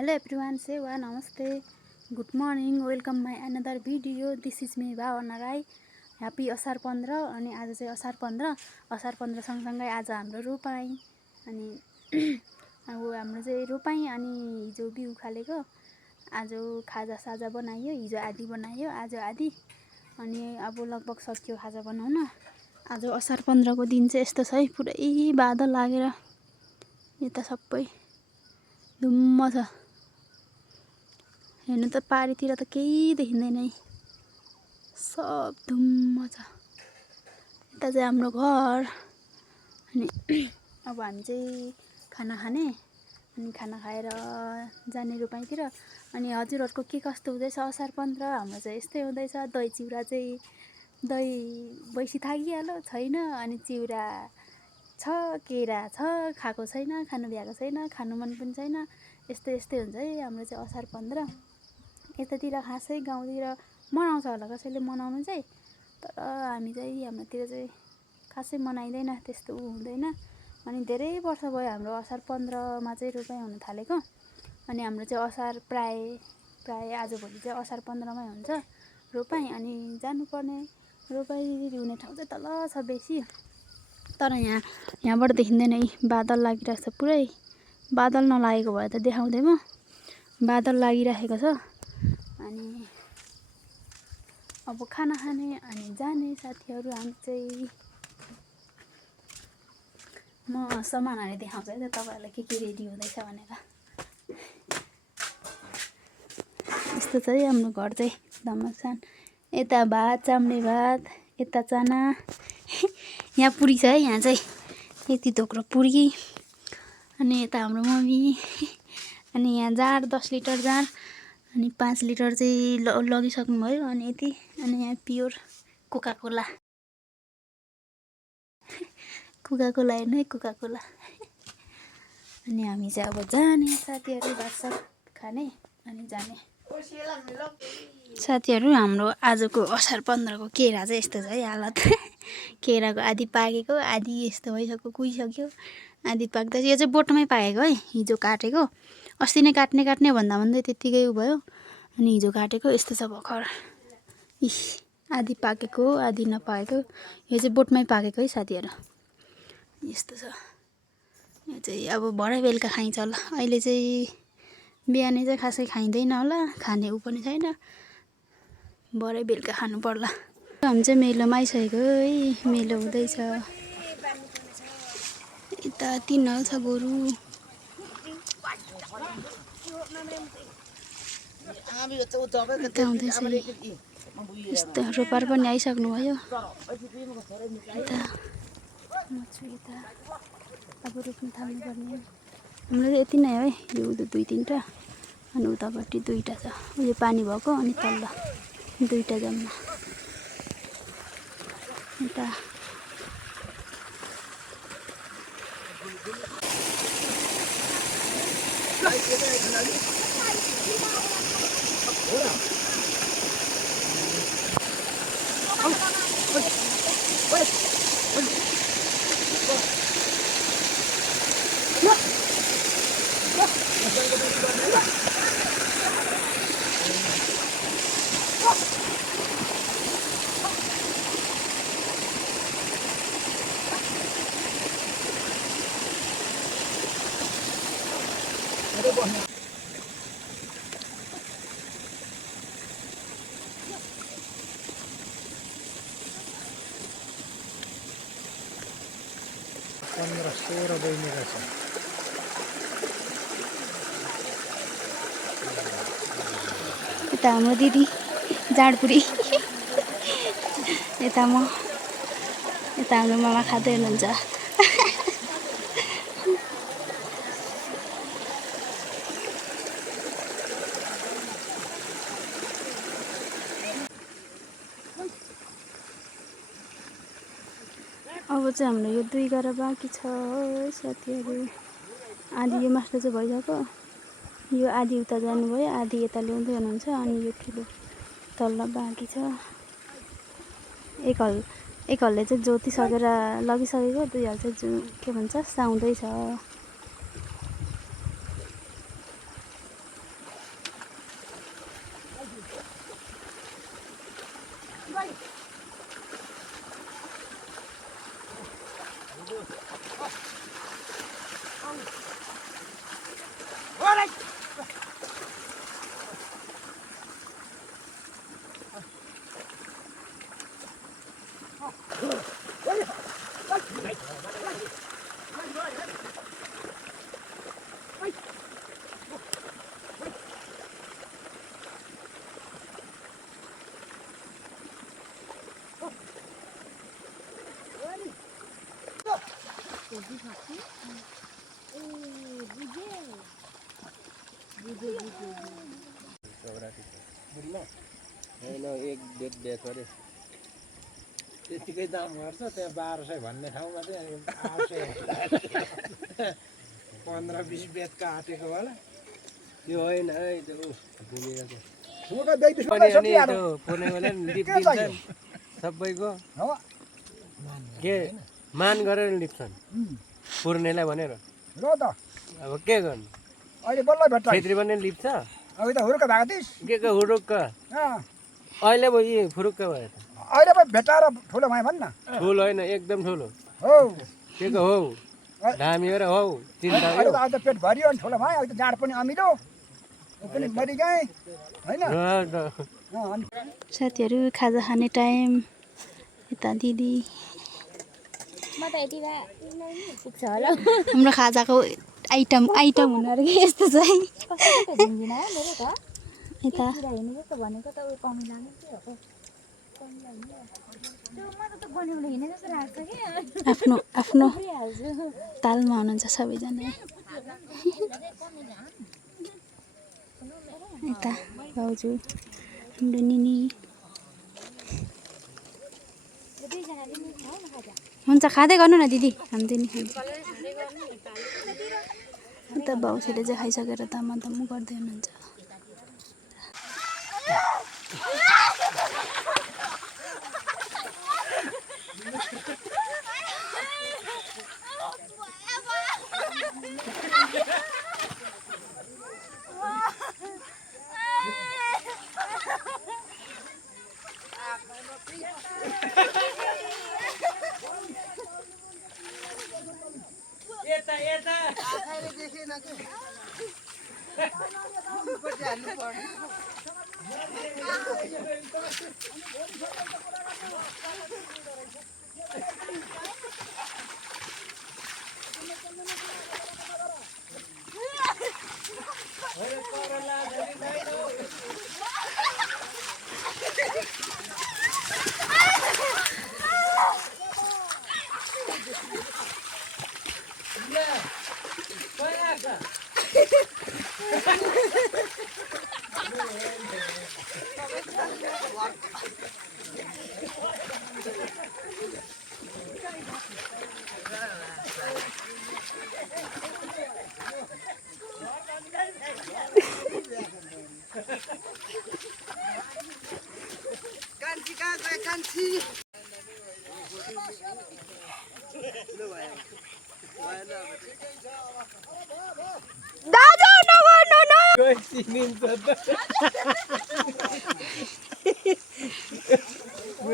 Hello everyone, say namaste, good morning, welcome my another video. This is me Bhavana Rai. Happy असार 15 अनि आज चाहिँ असार 15 सँगसँगै आज हाम्रो रोपाई अनि अब हाम्रो चाहिँ रोपाई अनि हिजो बिउ खालेको आज खाजा साजा बनायो हिजो आधी बनायो आज आधी अनि अब लगभग सक्यो खाजा बनाउन आज असार 15 को दिन चाहिँ यस्तो छ है पुरै बादल लागेर यता सबै धुम्म छ हेर्नु त पारीतिर त केही देखिँदैन है सब धुम्म छ यता चाहिँ हाम्रो घर अनि अब हामी चाहिँ खाना खाने अनि खाना खाएर जाने रोपाईतिर अनि हजुरहरुको के कस्तो हुँदैछ असार 15 हाम्रो चाहिँ यस्तै हुँदैछ दही चिउरा चाहिँ दही बैसी थाकिहाल्यो छैन अनि चिउरा छ केरा छ खाएको छैन खानु भ्याएको छैन खानु मन पनि छैन यस्तै हुन्छ है हाम्रो चाहिँ असार 15 यतातिर खासै गाउँतिर मनाउँछ होला कसैले मनाउनु चाहिँ तर हामी चाहिँ हाम्रोतिर चाहिँ खासै मनाइदैन त्यस्तो हुँदैन अनि धेरै वर्ष भयो हाम्रो असार 15 मा चाहिँ रोपाई हुन थालेको अनि हाम्रो चाहिँ असार प्राय आजभोलि चाहिँ असार 15 मै हुन्छ रोपाई अनि जानुपर्ने रोपाई हुने ठाउँ चाहिँ तल छ बेसी तर यहाँबाट देखिँदैन है बादल लागिरहेको छ पुरै बादल नलागेको भए त देखाउँदै म बादल लागिरहेको छ अनि अब खाना खाने अनि जाने साथीहरु हामी चाहिँ म सामानहरु देखाउँछु है त तपाईहरुलाई के रेडी हुँदैछ भनेर यस्तो छ है हाम्रो घर चाहिँ धमसान यता भात चाम्रे भात यता चाना यहाँ पुरी छ है यहाँ चाहिँ यति धोक्रो पुरी अनि यता हाम्रो मम्मी अनि यहाँ जार 10 लिटर जार अनि 5 लिटर चाहिँ लगिसक्नु भयो अनि यति अनि यहाँ प्योर कोका कोला हेर्नु है कोका कोला अनि हामी चाहिँ अब जाने साथीहरु भात खाने अनि जाने साथीहरु हाम्रो आजको असार 15 को केरा चाहिँ यस्तो छ है हालत केराको आधी पाकेको आधी यस्तो भइसक्यो कुहिसक्यो आधी पाक्दा यो चाहिँ बोटमै पाकेको है हिजो काटेको अस्ति नै काट्ने भन्दै त्यतिकै भयो अनि हिजो काटेको यस्तो छ भर्खर इस आधी पाकेको आधी नपाकेको यो चाहिँ बोटमै पाकेको है साथीहरु यस्तो छ यो चाहिँ अब भरे बेलुका खाइन्छ होला अहिले चाहिँ बिहानै चाहिँ खासै खाइदैन होला खाने उ पनि छैन भरे बेलुका खानु पर्ला हामी चाहिँ मेलोमा आइसकेको है मेलो हुँदैछ यता 3 हल छ गोरु यस्तो रोपार पनि आइसक्नु भयो अब रोप्नु थाल्नु पर्ने हाम्रो यति नै हो है यो उदो 2-3टा अनि उतापट्टि 2टा छ यो पानी भएको अनि तल्लो 2टा जम्मा यता यता हाम्रो दिदी जाडपुरी यता म यता हाम्रो मामा खाँदै हुनुहुन्छ अब चाहिँ हाम्रो यो 2 गारा बाँकी छ साथीहरु आधी यो मास्टर चाहिँ भइसक्यो यो आधी उता जानुभयो आधी यता ल्याउँदै हुनुहुन्छ अनि यो ठुलो तल्ला बाँकी छ एक हलले चाहिँ जोति सकेर लगिसकेको 2 हल चाहिँ के भन्छ साउँदै छ एक बेड दिएको अरे त्यतिकै दाम गर्छ त्यहाँ 1200 भन्ने ठाउँमा चाहिँ 800 15-20 बेडका आँटेको होला त्यो होइन है त्यो पुर्णेवाले लिप दिन्छन् सबैको के मान गरेर लिप्छन् पुर्णेलाई भनेर अब के गर्नु अहिले बल्ल भेट्छ छेत्री पनि लिप्छ अहिले त हुरुक्क भएको थिइस् के हुरुक्क अहिले पो यी फुरुक्क भयो त अहिले पो भेटाएर ठुलो भयो भन् न ठुलो होइन एकदम ठुलो हो के को हौ धामी हो र हौ चिन्ता अहिले त आज पेट भरियो अनि ठुलो भयो अहिले त जाँड पनि अमिलो पनि मरि गए होइन साथीहरू खाजा खाने टाइम यता दिदी हाम्रो खाजाको आइटम हुनु अरे यस्तो चाहिँ यता आफ्नो आफ्नो तालमा हुनुहुन्छ सबैजना यता भाउजू हाम्रो निनी हुन्छ खाँदै गर्नु न दिदी हामी नि उता बाउसीले चाहिँ खाइसकेर तामातामु गर्दै हुनुहुन्छ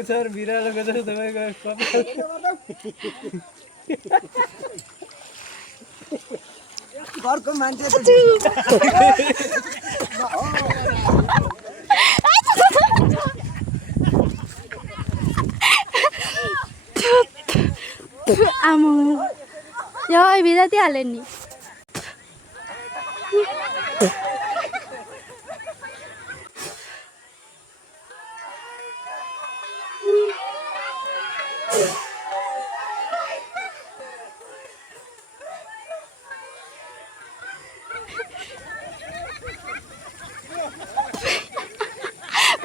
पुछर बिरालोको जस्तो तपाईँको घरको मान्छे आमा यो भिजा दिइहाल्यो नि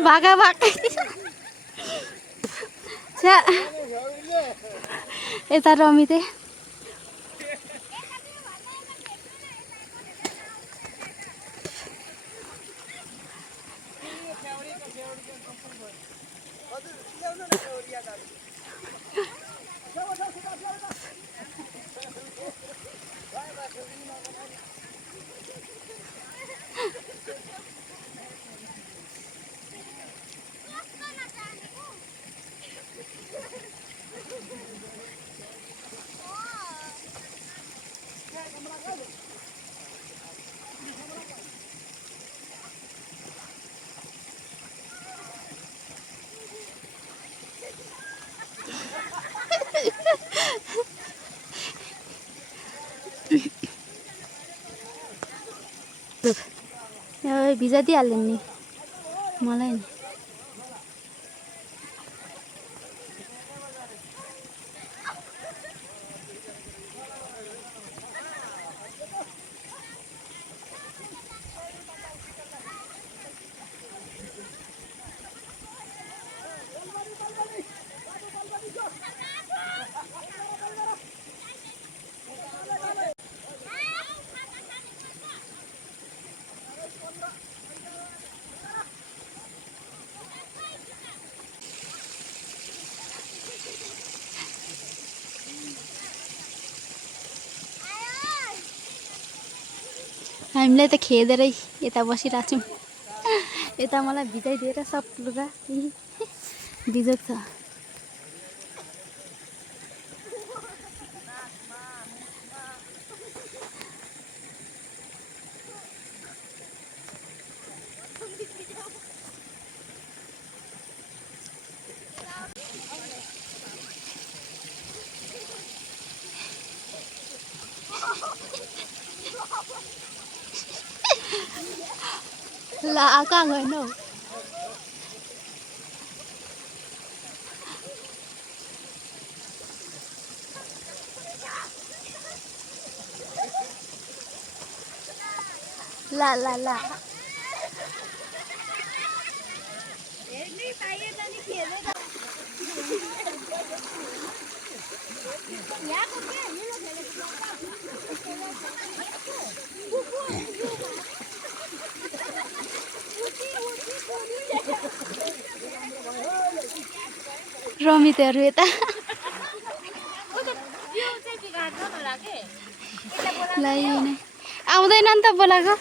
भागा भागा यता रमिते भिजा दिइहाल्यो नि मलाई नि हामीले त खेदेरै यता बसिरहेको छौँ। यता मलाई भिजाइदिएर सब लुगा भिजोक छ। ला कहाँ गएन हौ? ला ला ला रमितहरू यता आउँदैन नि त बोलाएको।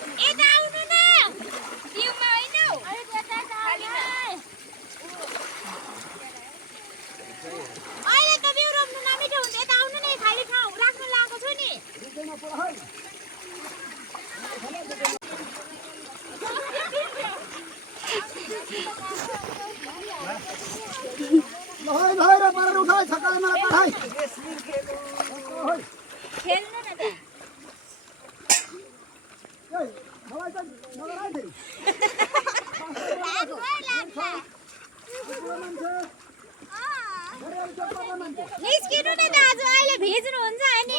निस्किनु नि दाजु, अहिले भिज्नुहुन्छ अनि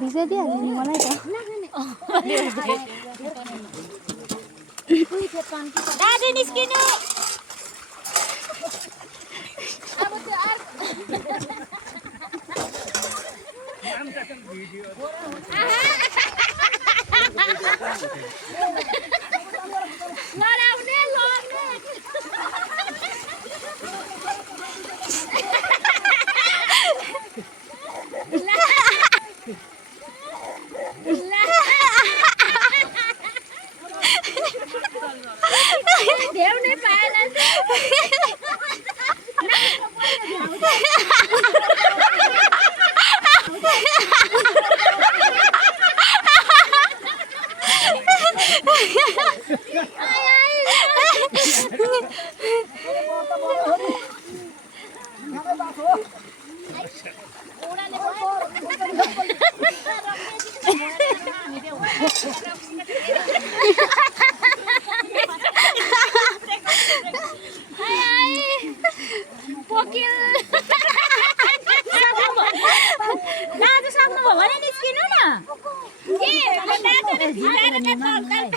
भिजाइदिइहाल्यो नि मलाई त। दाजु निस्किनु। लडाउने लड्ने देउनै पाएन। दाजु सक्नुभयो भने निस्किनु न।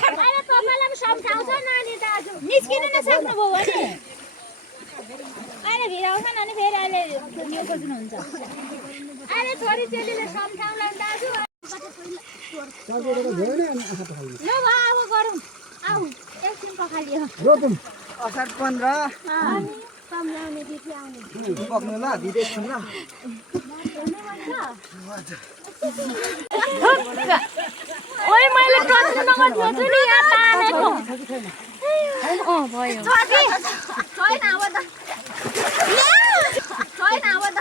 तपाईँलाई सम्झाउँछ नानी दाजु, निस्किनु न सक्नुभयो भने। अहिले भिराउँछ नि फेरि अहिले न्यु खोज्नुहुन्छ। अहिले छोरी चेलीले सम्झाउला दाजु। ल अब गरौँ, आऊ एकछिन पखालियो। असार 15 सम्झाउने दिदी आउने पक्नु ल विदेश ल। ओइ मैले टन्स नम्बर दिएको नि यहाँ तानेको। भयो। छैन अब त। छैन अब त।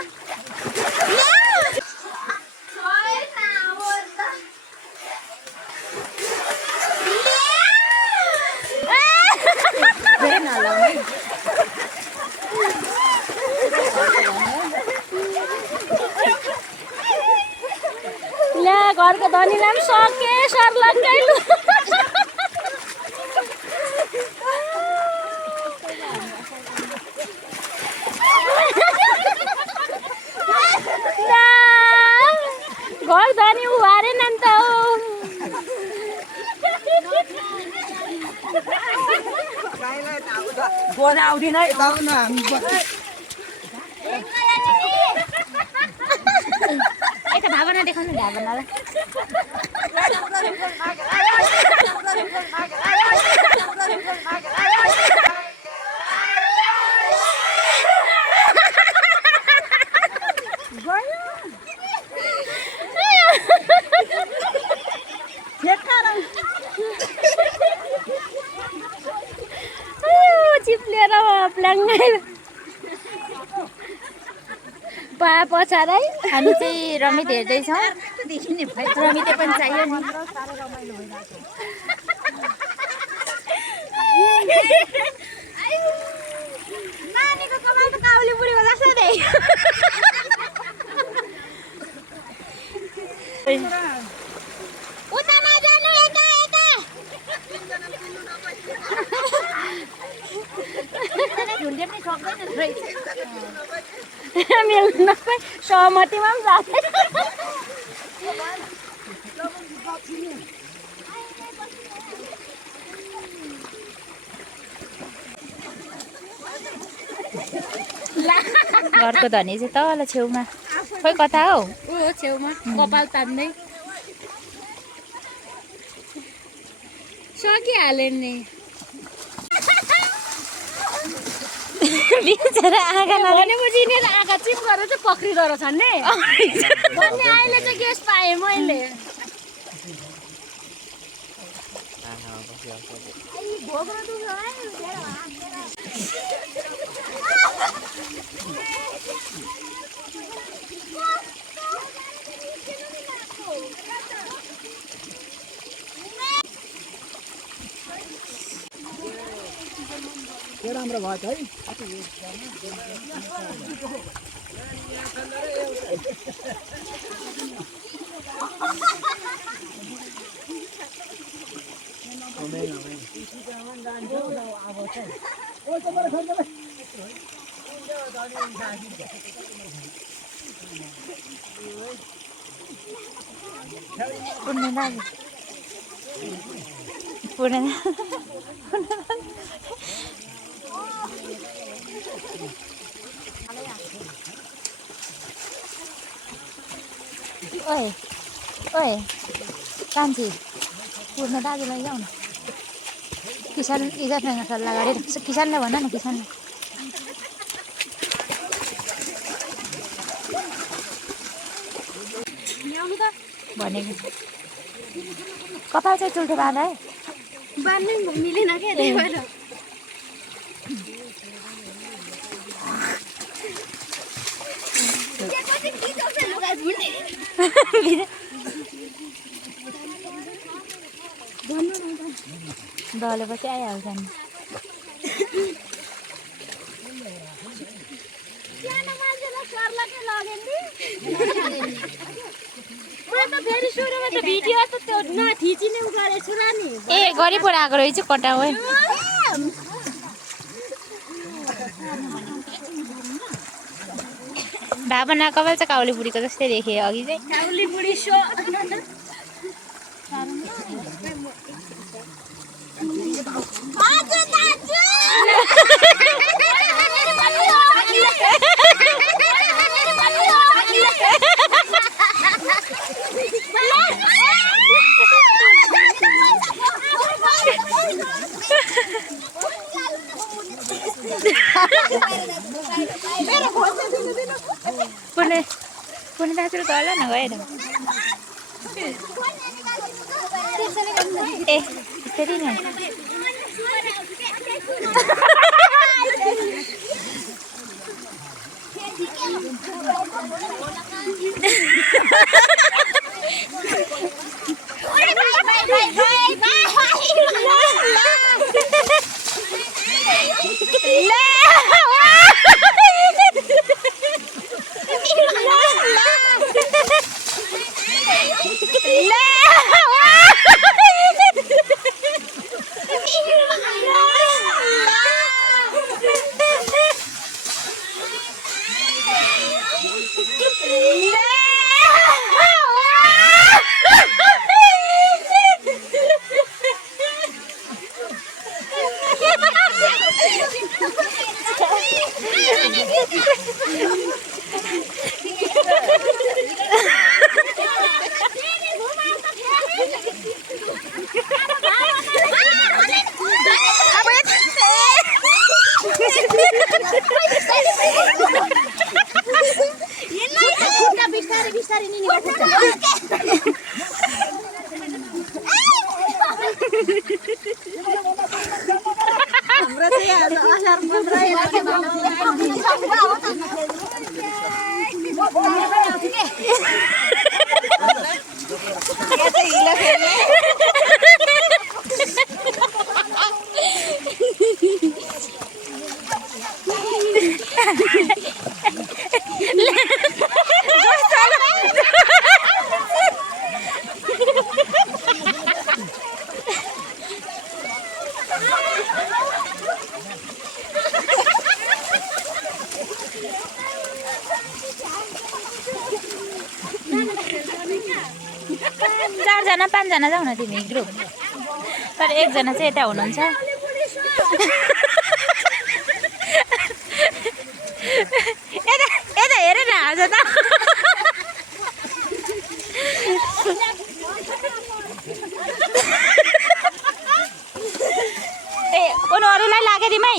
घरको धनीलाई पनि सके सर्लक्कै लु घर धनी उहारेन नि त यता भावना देखाउनु भावनालाई चिप्लेर प्लाङ्गै पा पछाडै हामी चाहिँ रमित हेर्दैछौँ रमितै पनि चाहियो नि नानीको कमाल त काउली बुढीको जस्तो दे उता नजानु यता यता झुन्डे पनि सक्दैन रहेछ मिल्नु नपाइ सहमतिमा पनि जाँदैन घरको धनी चाहिँ तल छेउमा खोइ कता हौ ऊ छेउमा कपाल तान्दै सकिहाल्यो नि बिचरा आँखा भनेपछि यिनीहरू आँखा चिप गरेर चाहिँ पक्रिँदो रहेछ नि भन्ने अहिले चाहिँ गेस्ट पाएँ मैले राम्रो भयो है ओए ओए कान्छी पूर्ण दाजुलाई ल्याउ न किसान इज्जतसँग सल्लाह गरेर किसानलाई भन न किसानलाई भनेको कपाल चाहिँ चुल्ठो बाँध है बाँध्नै मिलेन क्या त्यही भएर दलेपछि आइहाल्छ नि ए गरी पो आएको रहेछ कटाउ है भावना कपाल चाहिँ काउली बुढीको जस्तै देखेँ अघि चाहिँ काउली बुढी सो पुणे दाजु तल न गएर ए त्यसरी नै बिस्तारै बिस्तारै निनी बस्छ हाम्रो चाहिँ आज असार 4 जना 5 जना जाऊ न तिमी ग्रुप तर एकजना चाहिँ यता हुनुहुन्छ यता हेर न आज त ए कोनो अरूलाई लाग्यो दिमै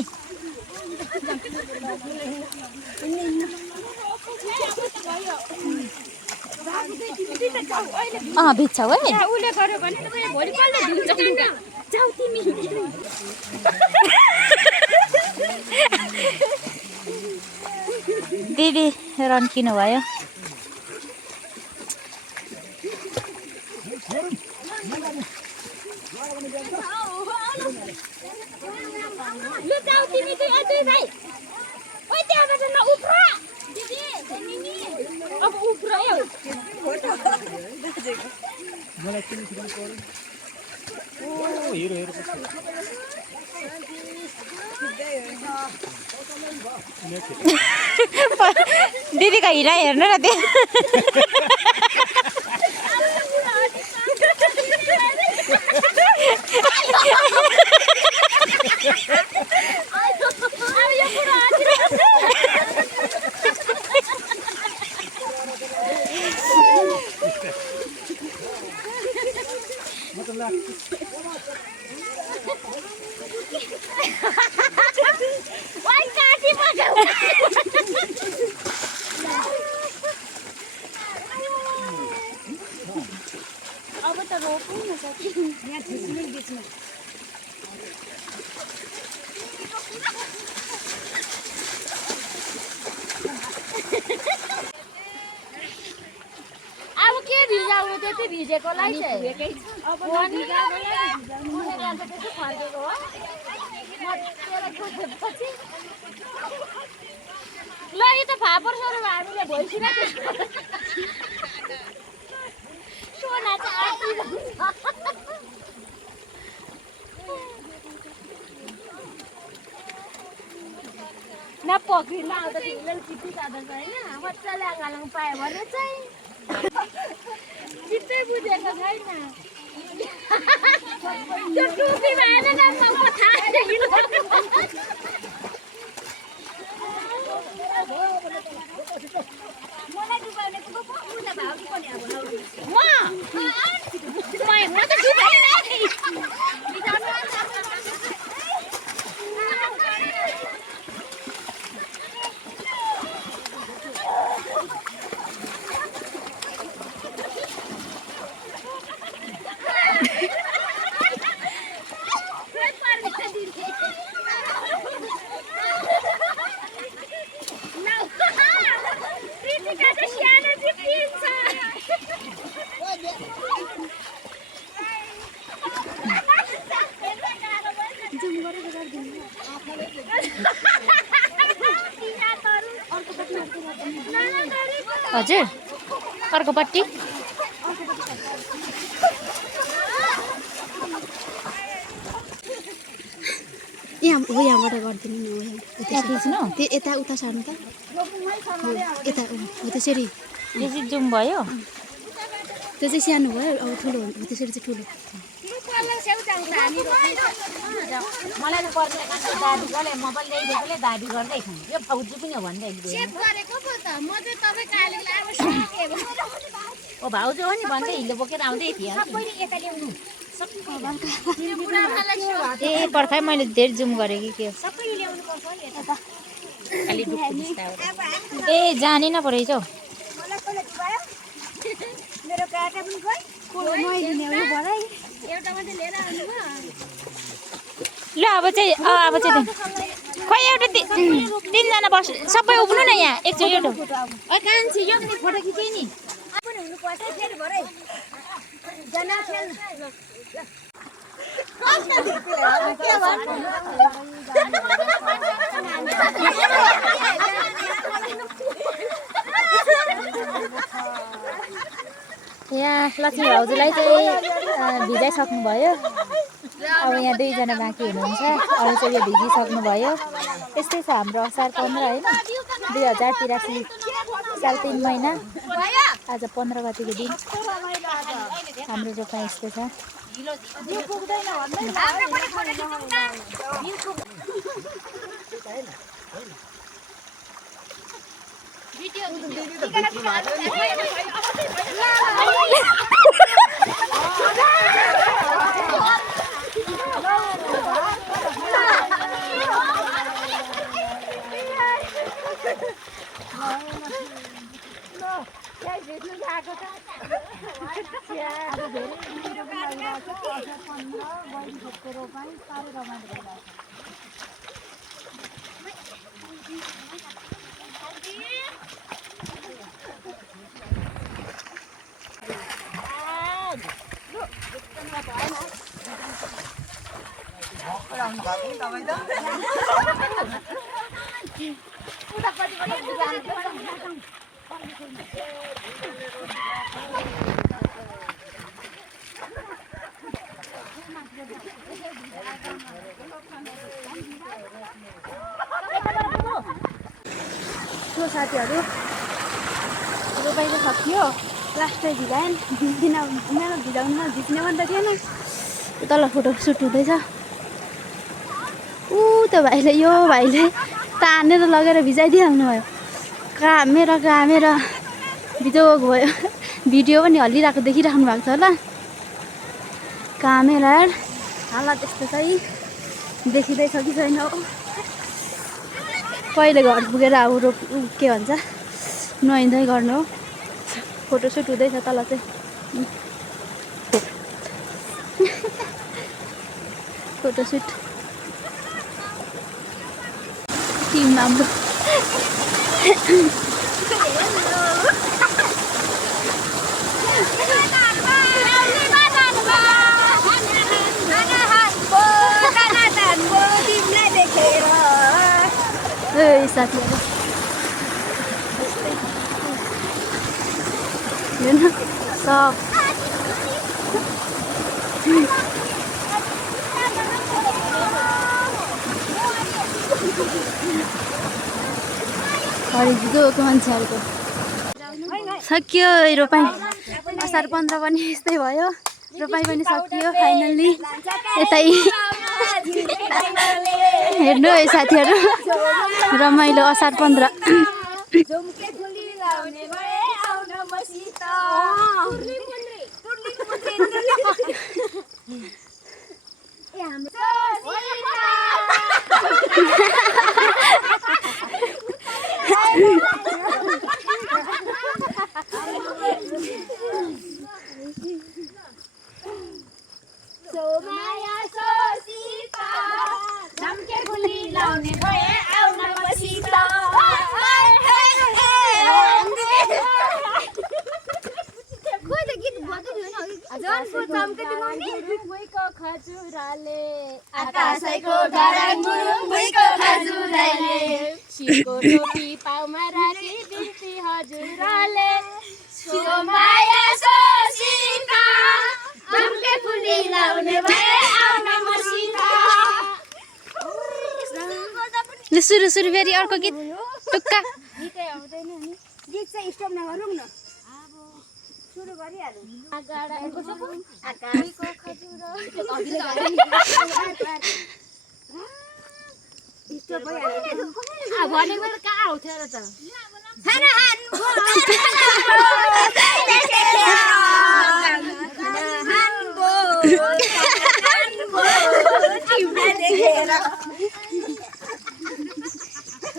भिज्छौ है उले गर्यो भने त भोलिपल्ट धुन्छ लुगा जाऊ तिमी दिदी रन्किनु भयो लु जाऊ तिमी दुई भाइ ओइ त्यहाँबाट न उफ्र दिदी निनी अब उफ्र हिरो दिदीको हिरा हेर्नु न त्यो अब त रोक्नु न सकी यहाँ झिस्मी बिचमा अब के भिजाउनु त्यति भिजेकोलाई चाहिँ अब त्यति फर्केको हो ल यो त फापर सरो हामीले भइसक्यो सोना चाहिँ नपक्रिन आउँदाखेरि चित्ती जाँदछ होइन मजाले आँगालाङ पायो भने चाहिँ चित्तै बुझेको छैन त्यो टोपी भएन न म थाहा छैन मलाई डुबाउने को पुरा भाउ कि पनि अब म त डुबाएन नि हजुर अर्कोपट्टि यहाँबाट गरिदिनु नि त्यहाँ खिच्नु त्यो यता उता सार्नु त यता हो त्यसरी बेसी जुम भयो त्यो चाहिँ सानो भयो अब ठुलो हो त्यसरी चाहिँ ठुलो मलाई त पर्ने दाबी गरे म पनि ल्याइदिएकोले दाबी गर्दै खाऊँ यो फौजी पनि हो भन्दै ओ भाउजू हो नि भन्दै हिलो बोकेर आउँदै थिएँ ए पर्खाइ मैले धेरै जुम गरेँ कि के खालि ए जानेन पो रहेछ हौ मेरो काका पनि खोइ नआइदिने हो यो भरै एउटा मात्रै लिएर आउनुभयो ल अब चाहिँ खोइ एउटा तीनजना बस सबै उभिनु न यहाँ एकचोटि एउटा कान्छी यो पनि फोटो खिचेँ नि पनि हुनुपर्छ फेरि भरै जना खेल्नु यहाँ लक्ष्मी भाउजूलाई चाहिँ भिजाइसक्नुभयो अब यहाँ दुईजना बाँकी हुनुहुन्छ अरू चाहिँ यो भिजिसक्नुभयो यस्तै छ हाम्रो असार 15 होइन 2083 साल 3 महिना आज 15 गतिको दिन हाम्रो रोपाइ यस्तो छ साथीहरू रोपाइ त सकियो लास्टै भिजाएन भिजाउनुमा भिज्ने मन त थिएन तल फोटो सुट हुँदैछ त भाइले यो भाइले तानेर लगेर भिजाइदिइहाल्नु भयो कामेर भिडियो भयो भिडियो पनि हल्लिरहेको देखिराख्नु भएको छ होला कामेरा हालत यस्तो चाहिँ देखिँदैछ कि छैन पहिले घर पुगेर अब के भन्छ नुहाइँदै गर्नु हो फोटोसुट हुँदैछ तल चाहिँ फोटोसुट टिम हाम्रो साथीहरू हेर्न सब हरिजोको मान्छेहरूको सकियो रोपाइ असार 15 पनि यस्तै भयो रोपाइ पनि सकियो फाइनल्ली यतै हेर्नु है साथीहरू रमाइलो असार 15 आकाशैको गरम गुरुङ भुइँको खजुराले शिरको टोपी पाउमा राखी बिन्ती हजुरले सोमाया सोसिता झम्के फुली लाउने भए आउन मसिता सुरु फेरि अर्को गीत टुक्का गीतै आउँदैन नि गीत चाहिँ स्टप नगरौँ न सुरु गरिहालौँ आकाशको खजुरा भनेको त कहाँ आउँथ्यो र त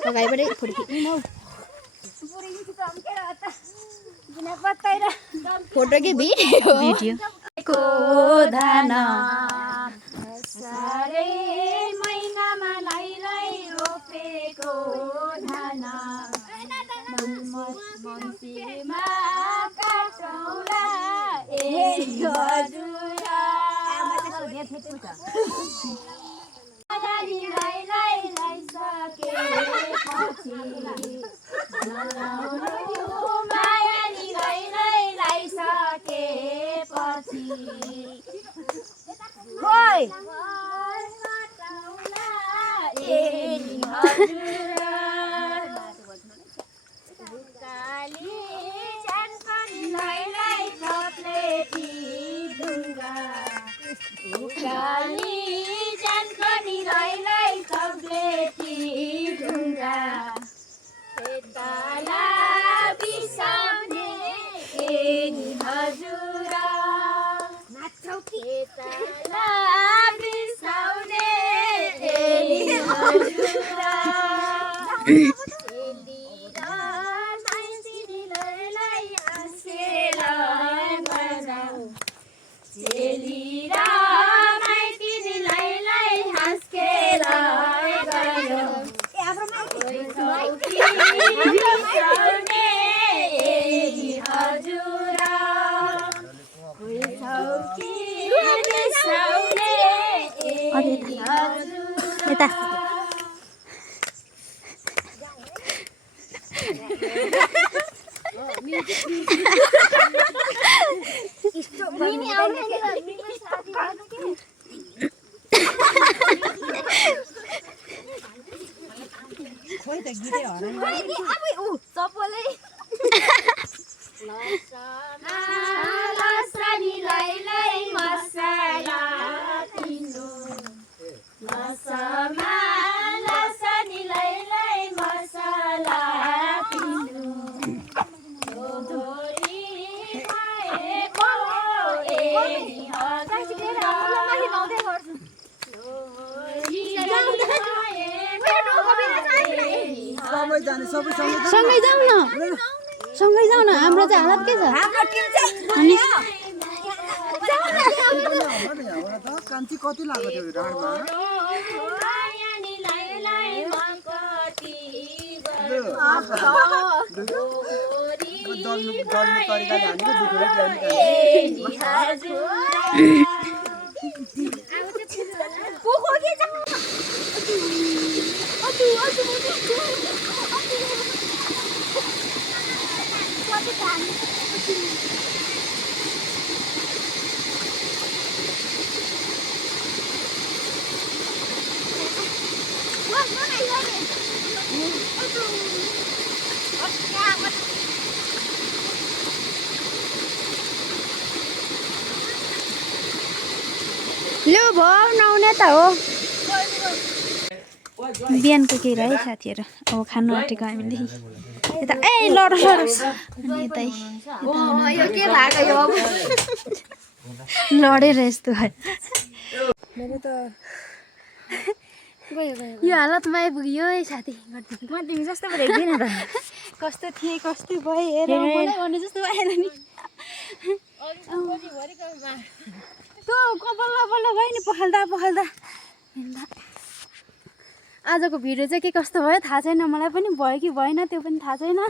अगाडिबाटै फोटो खिच्नु फोटो कि भिडियो को धान सारे महिनामा लाई रोपेको धान मङ्सिरमा काटौँला ए हजुर यता खोइ त गीतै हरायो सँगै जाऊ न हाम्रो चाहिँ हालत के छ अनि कान्छी कति लाग्यो त्यो ढाडमा दल्नु तरिकाले हानेको लो भयो नआउने त हो बिहानको के रह्यो साथीहरू अब खानु आँटेको हामीले यता ए लड अनि यतै लडेर यस्तो भयो यो हालतमा आइपुग्यो है साथी गरिदिनु जस्तो पो देख्दैन त कस्तो थिएँ कस्तो भयो हेर गर्नु जस्तो आएन नि त्यो कपाल बल्ल भयो नि पखाल्दा आजको भिडियो चाहिँ के कस्तो भयो थाहा छैन मलाई पनि भयो कि भएन त्यो पनि थाहा छैन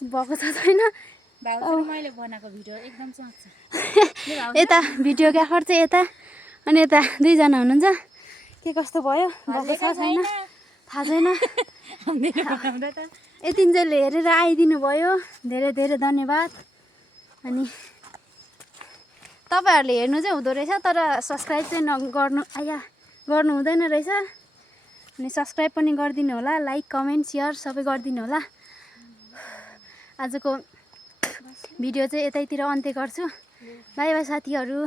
भएको छ छैन मैले बनाएको भिडियो एकदम चाख्छ यता भिडियोग्राफर चाहिँ यता अनि यता दुईजना हुनुहुन्छ के कस्तो भयो भएको छ छैन थाहा छैन यतिन्जेलले हेरेर आइदिनु भयो धेरै धेरै धन्यवाद अनि तपाईँहरूले हेर्नु चाहिँ हुँदो रहेछ तर सब्सक्राइब चाहिँ गर्नु हुँदैन रहेछ अनि सब्सक्राइब पनि गरिदिनु होला लाइक कमेन्ट सेयर सबै गरिदिनु होला आजको भिडियो चाहिँ यतैतिर अन्त्य गर्छु बाई बाई साथीहरू